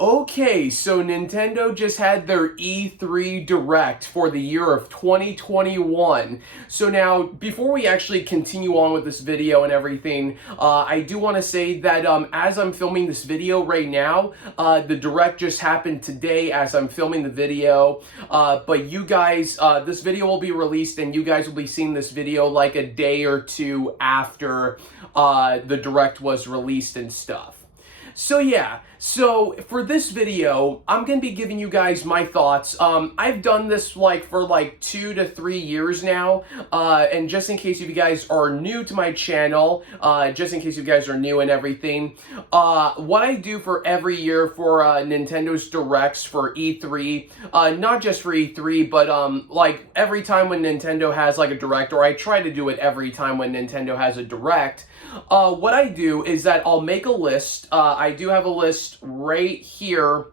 Okay, so Nintendo just had their E3 Direct for the year of 2021. So now, before we actually continue on with this video and everything, I do want to say that as I'm filming this video right now, the Direct just happened today as I'm filming the video. But you guys, this video will be released and you guys will be seeing this video like a day or two after the Direct was released and stuff. So yeah, so for this video, I'm going to be giving you guys my thoughts. I've done this for 2 to 3 years now, and just in case if you guys are new to my channel, just in case you guys are new and everything, what I do for every year for Nintendo's Directs for E3, not just for E3, but every time when Nintendo has a Direct, or I try to do it every time when Nintendo has a Direct, what I do is that I'll make a list. I do have a list right here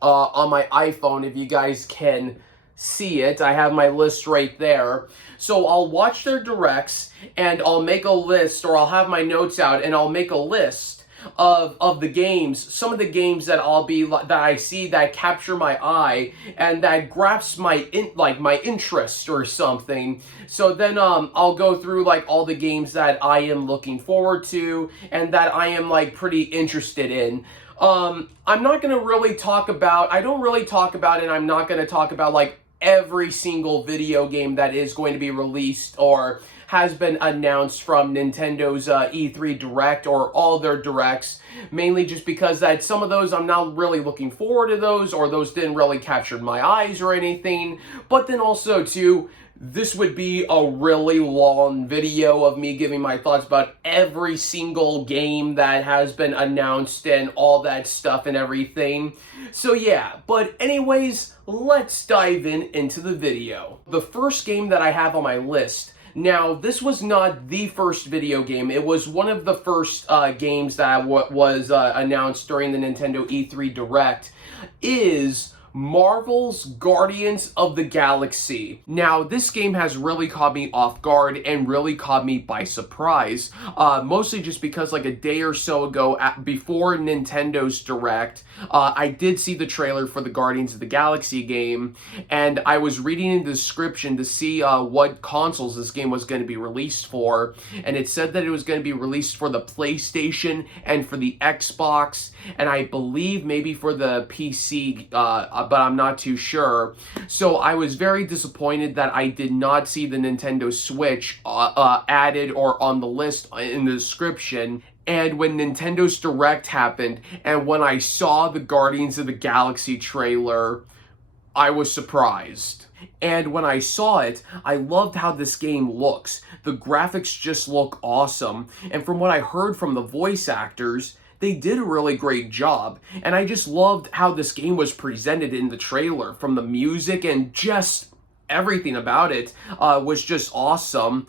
on my iPhone, if you guys can see it. I have my list right there. So I'll watch their Directs, and I'll make a list, or I'll have my notes out, and I'll make a list of the games, some of the games that that I see that capture my eye and that grabs my my interest or something. So then I'll go through all the games that I am looking forward to and that I am pretty interested in. I'm not gonna really talk about, I don't really talk about, and I'm not gonna talk about every single video game that is going to be released or has been announced from Nintendo's E3 Direct or all their Directs, mainly just because that some of those I'm not really looking forward to those, or those didn't really capture my eyes or anything. But then also too, this would be a really long video of me giving my thoughts about every single game that has been announced and all that stuff and everything. So yeah, but anyways, let's dive into the video. The first game that I have on my list, now, this was not the first video game. It was one of the first games that was announced during the Nintendo E3 Direct, is Marvel's Guardians of the Galaxy. Now, this game has really caught me off guard and really caught me by surprise, mostly just because a day or so ago, before Nintendo's Direct, I did see the trailer for the Guardians of the Galaxy game, and I was reading the description to see what consoles this game was going to be released for, and it said that it was going to be released for the PlayStation and for the Xbox, and I believe maybe for the PC, but I'm not too sure. So I was very disappointed that I did not see the Nintendo Switch added or on the list in the description. And when Nintendo's Direct happened, and when I saw the Guardians of the Galaxy trailer, I was surprised. And when I saw it, I loved how this game looks. The graphics just look awesome. And from what I heard from the voice actors, they did a really great job, and I just loved how this game was presented in the trailer. From the music and just everything about it was just awesome.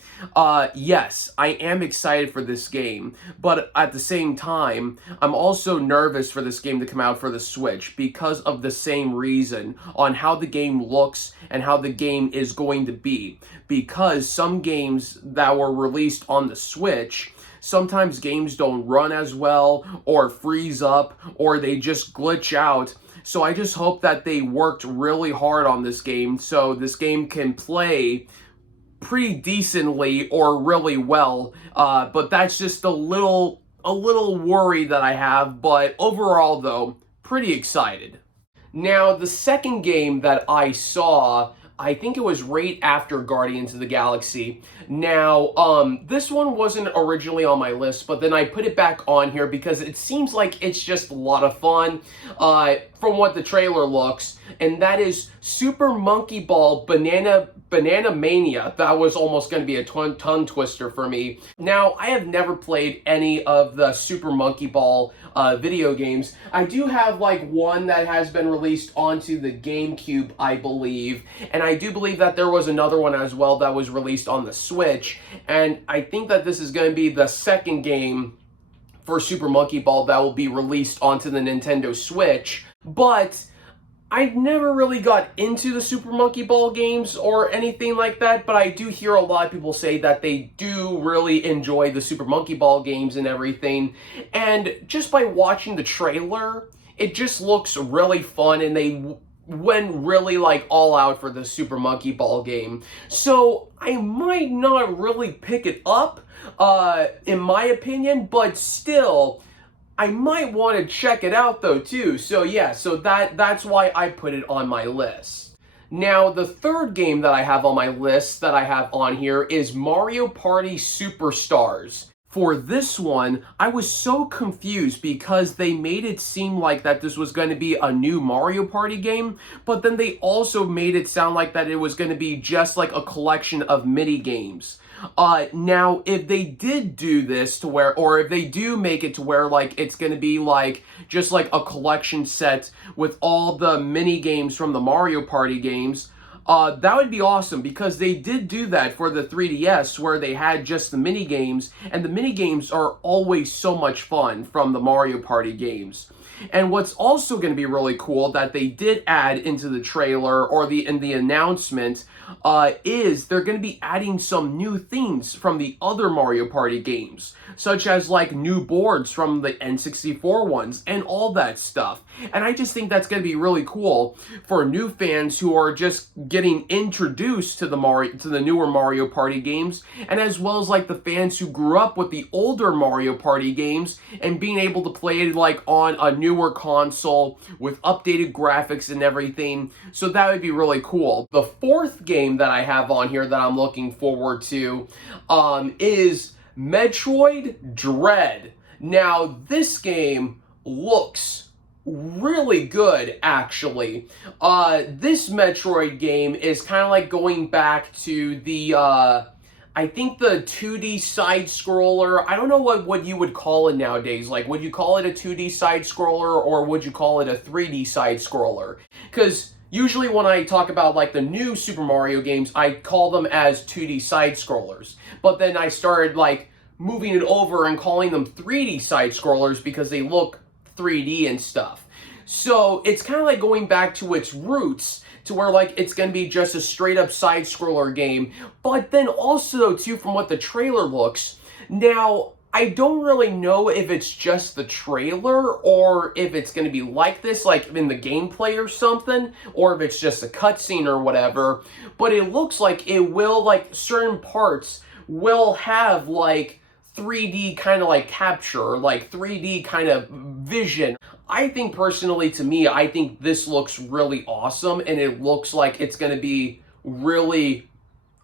Yes, I am excited for this game, but at the same time, I'm also nervous for this game to come out for the Switch because of the same reason on how the game looks and how the game is going to be. Because some games that were released on the Switch, sometimes games don't run as well, or freeze up, or they just glitch out. So I just hope that they worked really hard on this game so this game can play pretty decently or really well. But that's just a little worry that I have. But overall though, pretty excited. Now, the second game that I saw, I think it was right after Guardians of the Galaxy. Now, this one wasn't originally on my list, but then I put it back on here because it seems like it's just a lot of fun from what the trailer looks, and that is Super Monkey Ball Banana Mania. That was almost going to be a tongue twister for me. Now, I have never played any of the Super Monkey Ball video games. I do have one that has been released onto the GameCube, I believe, and I do believe that there was another one as well that was released on the Switch, and I think that this is going to be the second game for Super Monkey Ball that will be released onto the Nintendo Switch. But I never really got into the Super Monkey Ball games or anything like that, but I do hear a lot of people say that they do really enjoy the Super Monkey Ball games and everything. And just by watching the trailer, it just looks really fun, and they went really like all out for the Super Monkey Ball game. So I might not really pick it up, in my opinion, but still, I might want to check it out though too. So yeah, so that's why I put it on my list. Now, the third game that I have on my list that I have on here is Mario Party Superstars. For this one, I was so confused because they made it seem like that this was going to be a new Mario Party game, but then they also made it sound like that it was going to be just like a collection of mini games. Now, if they did do this to where, or if they do make it to where, like, it's gonna be, like, just like a collection set with all the mini games from the Mario Party games, that would be awesome, because they did do that for the 3DS, where they had just the mini games, and the mini games are always so much fun from the Mario Party games. And what's also going to be really cool that they did add into the trailer or in the announcement is they're going to be adding some new things from the other Mario Party games, such as like new boards from the N64 ones and all that stuff. And I just think that's going to be really cool for new fans who are just getting introduced to the newer Mario Party games, and as well as like the fans who grew up with the older Mario Party games and being able to play it like on a newer console with updated graphics and everything. So that would be really cool. The fourth game that I have on here that I'm looking forward to is Metroid Dread. Now, this game looks really good, actually. This Metroid game is kind of like going back to the I think the 2D side-scroller. I don't know what you would call it nowadays. Like, would you call it a 2D side-scroller, or would you call it a 3D side-scroller? Because usually when I talk about, like, the new Super Mario games, I call them as 2D side-scrollers. But then I started, like, moving it over and calling them 3D side-scrollers because they look 3D and stuff. So it's kind of like going back to its roots, to where like it's going to be just a straight up side scroller game. But then also too, from what the trailer looks, now I don't really know if it's just the trailer or if it's going to be like this, like in the gameplay or something, or if it's just a cutscene or whatever. But it looks like it will, like, certain parts will have like 3D kind of like capture, like 3D kind of vision. I think personally, to me, I think this looks really awesome, and it looks like it's going to be really,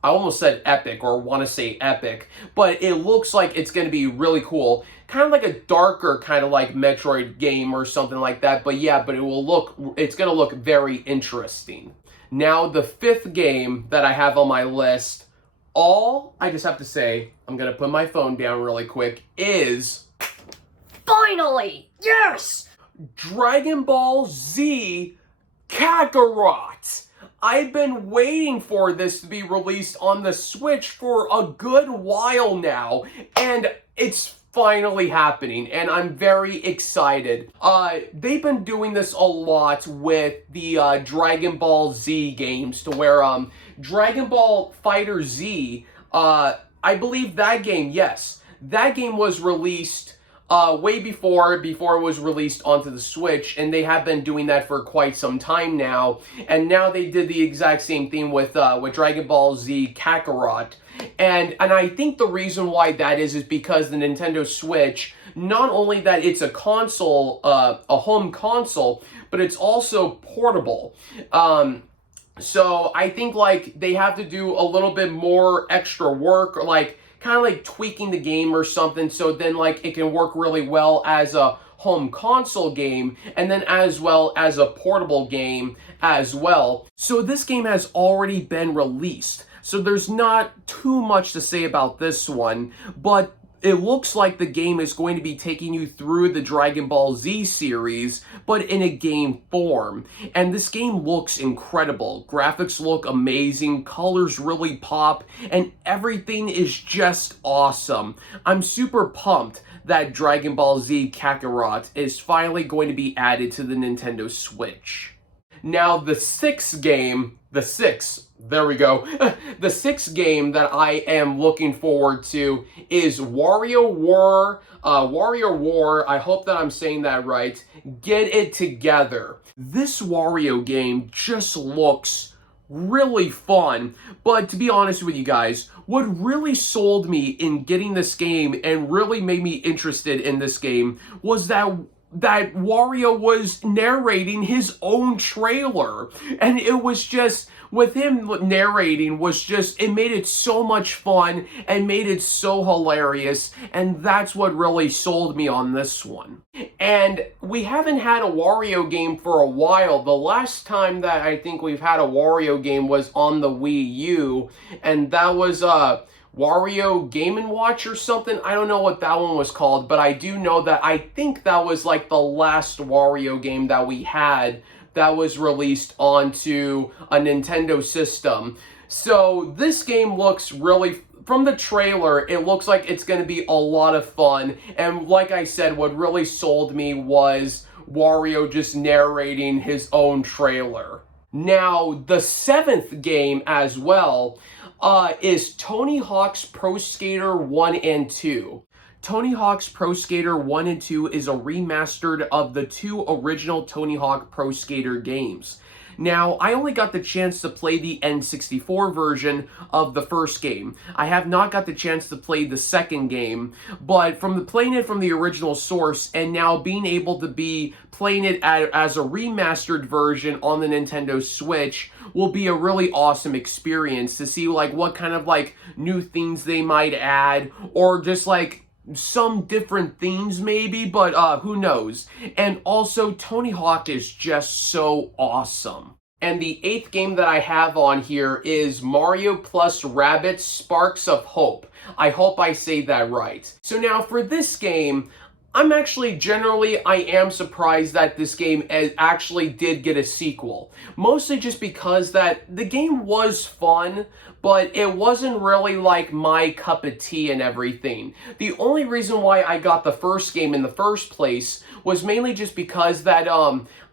I almost said epic, or want to say epic, but it looks like it's going to be really cool. Kind of like a darker kind of like Metroid game or something like that, but yeah, but it's going to look very interesting. Now, the fifth game that I have on my list, I just have to say, I'm going to put my phone down really quick, is... Finally! Yes! Dragon Ball Z Kakarot. I've been waiting for this to be released on the Switch for a good while now, and it's finally happening, and I'm very excited. They've been doing this a lot with the Dragon Ball Z games, to where Dragon Ball Fighter Z, I believe that game, yes, that game was released way before it was released onto the Switch, and they have been doing that for quite some time now. And now they did the exact same thing with Dragon Ball Z Kakarot. And I think the reason why that is because the Nintendo Switch, not only that it's a console, a home console, but it's also portable. So I think like they have to do a little bit more extra work, like kind of like tweaking the game or something, so then like it can work really well as a home console game, and then as well as a portable game as well. So this game has already been released, so there's not too much to say about this one, but it looks like the game is going to be taking you through the Dragon Ball Z series, but in a game form. And this game looks incredible. Graphics look amazing, colors really pop, and everything is just awesome. I'm super pumped that Dragon Ball Z Kakarot is finally going to be added to the Nintendo Switch. Now, the sixth game, There we go. The sixth game that I am looking forward to is Wario War. Wario War, I hope that I'm saying that right. Get It Together. This Wario game just looks really fun. But to be honest with you guys, what really sold me in getting this game and really made me interested in this game was that Wario was narrating his own trailer. And it was just, with him narrating was just, it made it so much fun and made it so hilarious. And that's what really sold me on this one. And we haven't had a Wario game for a while. The last time that I think we've had a Wario game was on the Wii U. And that was, Wario Game & Watch or something. I don't know what that one was called, but I do know that I think that was like the last Wario game that we had that was released onto a Nintendo system. So this game looks really, from the trailer, it looks like it's going to be a lot of fun. And like I said, what really sold me was Wario just narrating his own trailer. Now, the seventh game as well is Tony Hawk's Pro Skater 1 and 2. Tony Hawk's Pro Skater 1 and 2 is a remastered of the two original Tony Hawk Pro Skater games. Now, I only got the chance to play the N64 version of the first game. I have not got the chance to play the second game, but playing it from the original source and now being able to be playing it as a remastered version on the Nintendo Switch will be a really awesome experience to see like what kind of like new things they might add, or just like some different themes maybe, but who knows. And also, Tony Hawk is just so awesome. And the eighth game that I have on here is Mario plus Rabbids Sparks of Hope. I hope I say that right. So now for this game, I'm actually I am surprised that this game actually did get a sequel. Mostly just because that the game was fun, but it wasn't really like my cup of tea and everything. The only reason why I got the first game in the first place was mainly just because that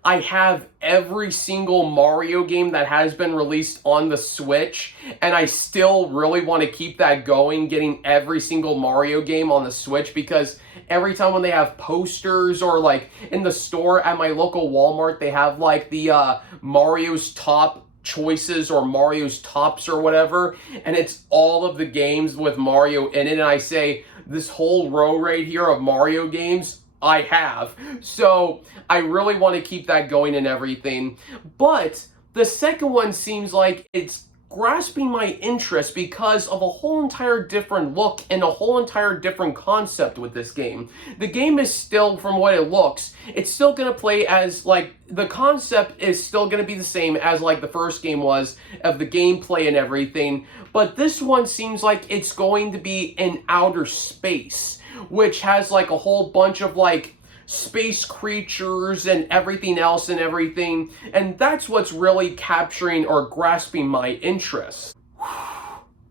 I have every single Mario game that has been released on the Switch, and I still really want to keep that going, getting every single Mario game on the Switch, because every time when they have posters or like in the store at my local Walmart, they have like the Mario's Top Choices or Mario's Tops or whatever, and it's all of the games with Mario in it, and I say, this whole row right here of Mario games, I have. So I really want to keep that going and everything. But the second one seems like it's grasping my interest because of a whole entire different look and a whole entire different concept with this game. The game is still, from what it looks, it's still going to play as, like, the concept is still going to be the same as, like, the first game was, of the gameplay and everything, but this one seems like it's going to be in outer space, which has, like, a whole bunch of, like, space creatures and everything else and everything, and that's what's really capturing or grasping my interest.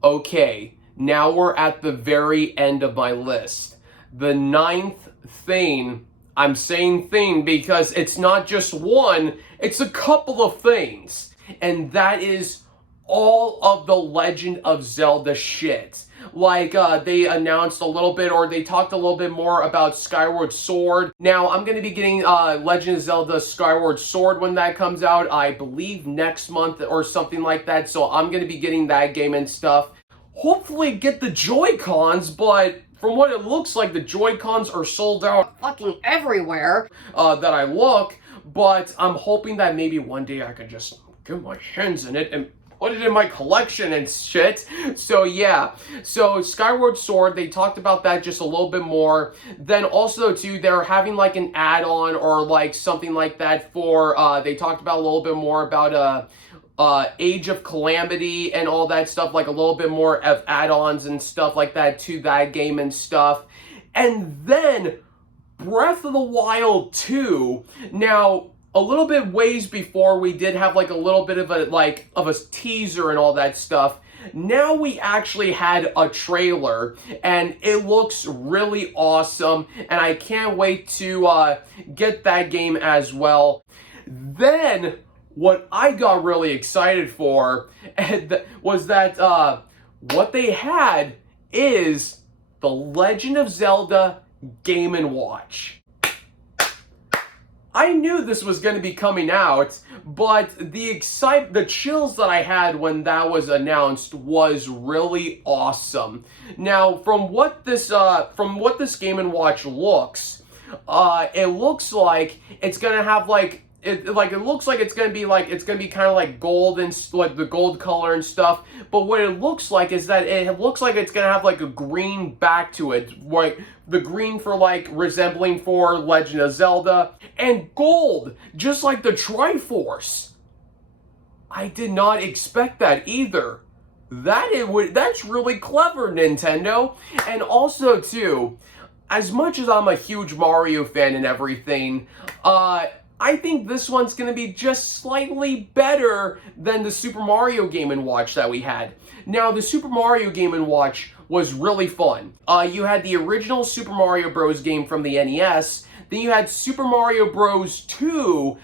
Okay, now we're at the very end of my list. The ninth thing, I'm saying thing because it's not just one, it's a couple of things, and that is all of the Legend of Zelda shit. Like, they announced a little bit, or they talked a little bit more about Skyward Sword. Now, I'm going to be getting Legend of Zelda Skyward Sword when that comes out, I believe next month or something like that, so I'm going to be getting that game and stuff. Hopefully get the Joy-Cons, but from what it looks like, the Joy-Cons are sold out Fucking everywhere. that I look, but I'm hoping that maybe one day I can just get my hands in it and put it in my collection and shit. So yeah, so Skyward Sword, they talked about that just a little bit more. Then also too, they're having like an add-on or like something like that for, they talked about a little bit more about Age of Calamity and all that stuff, like a little bit more of add-ons and stuff like that to that game and stuff. And then Breath of the Wild 2. Now, a little bit ways before, we did have like a little bit of a teaser and all that stuff. Now we actually had a trailer, and it looks really awesome, and I can't wait to get that game as well. Then what I got really excited for was that what they had is the Legend of Zelda Game & Watch. I knew this was going to be coming out, but the chills that I had when that was announced was really awesome. Now, from what this Game & Watch looks, it looks like it's going to have it looks like it's gonna be kind of like gold and like the gold color and stuff. But what it looks like is that it looks like it's gonna have like a green back to it, like the green for like resembling for Legend of Zelda, and gold, just like the Triforce. I did not expect that either. That's really clever, Nintendo. And also too, as much as I'm a huge Mario fan and everything, I think this one's going to be just slightly better than the Super Mario Game & Watch that we had. Now, the Super Mario Game & Watch was really fun. You had the original Super Mario Bros. Game from the NES. Then you had Super Mario Bros. 2,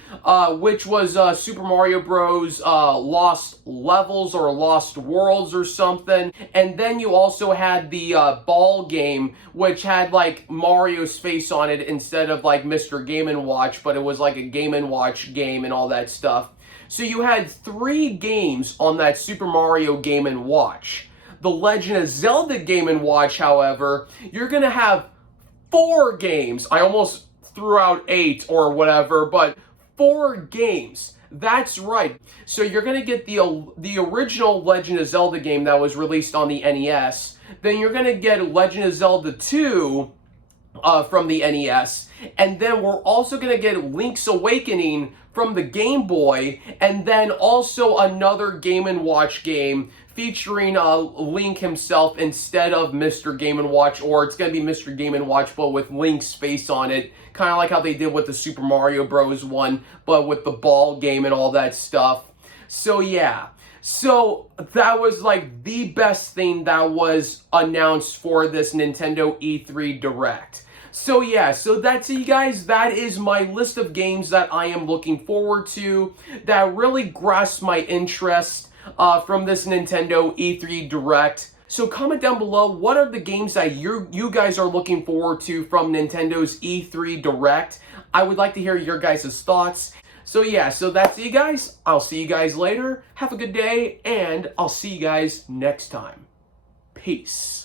which was Super Mario Bros. Lost Levels or Lost Worlds or something. And then you also had the ball game, which had like Mario's face on it instead of like Mr. Game & Watch, but it was like a Game & Watch game and all that stuff. So you had 3 games on that Super Mario Game & Watch. The Legend of Zelda Game & Watch, however, you're going to have 4 games. I almost threw out 8 or whatever, but 4 games. That's right. So you're going to get the original Legend of Zelda game that was released on the NES. Then you're going to get Legend of Zelda 2 from the NES. And then we're also going to get Link's Awakening from the Game Boy. And then also another Game & Watch game featuring Link himself instead of Mr. Game & Watch, or it's going to be Mr. Game & Watch, but with Link's face on it, kind of like how they did with the Super Mario Bros. One, but with the ball game and all that stuff. So yeah, so that was like the best thing that was announced for this Nintendo E3 Direct. So yeah, so that's it, you guys. That is my list of games that I am looking forward to, that really grasped my interest from this Nintendo E3 Direct. So comment down below, what are the games that you guys are looking forward to from Nintendo's E3 Direct? I would like to hear your guys' thoughts. So yeah, so that's it, you guys. I'll see you guys later. Have a good day, and I'll see you guys next time. Peace.